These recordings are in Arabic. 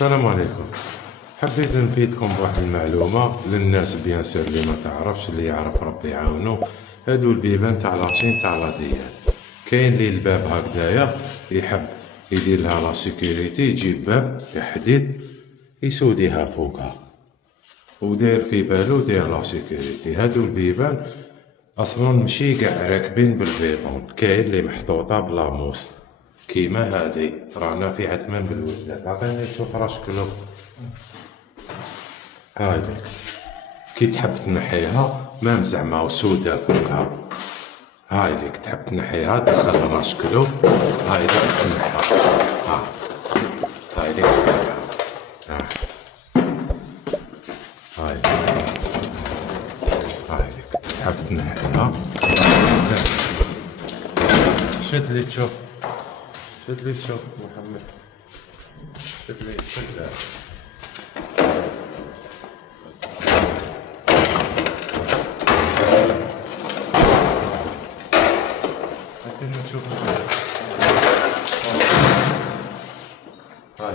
السلام عليكم. حبيت نفيدكم بواحد المعلومة للناس بيان سور اللي ما تعرفش، اللي يعرف ربي يعاونو. هادو البيبان تاع لاشين تاع لاديال، كاين لي الباب هكدايا يحب يدير لها لا سيكوريتي، يجيب باب حديد يسوديها فوقها وداير في بالو داير لا سيكوريتي. هادو البيبان اصلا مشي قاع راكبين بالبيطون، كاين لي محطوطة بلاموس كيما هادي رانا في عتمان بالوزداد. عطيني تشوف راه شكلو هاديك كي تحب تنحيها مام زعما سودا فوقها، هاي ليك تحب تنحيها دخل راه شكلو هاي ليك تنحى، هاي ليك هاي ليك تحب تنحيها شد لي تشوف، شد لي تشوف محمد، شد لي شد خلينا نشوف هاي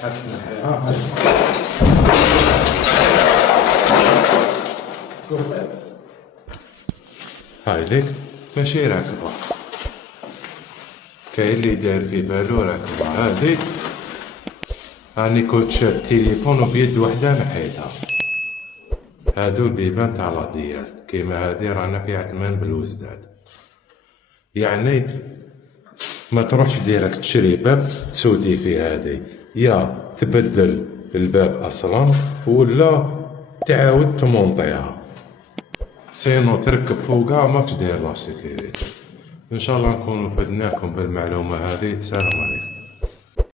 تحب تنحيها هاي ليك ماشي راكبة، كاين اللي داير في بالو راكبة. هادي راني كنت شاد التليفون وبيد وحدة نحيتها. هادو البيبان تاع لاديال كيما هادي رانا في عتمان بالوزداد، يعني ما تروحش ديريكت تشري باب تسودي فيه هادي، يا تبدل الباب اصلا ولا تعاود تمونطيها، سينو تركب فوقها ماكش داير لا سيكوريتي. ان شاء الله نكون فدناكم بالمعلومة هذه. سلام عليكم.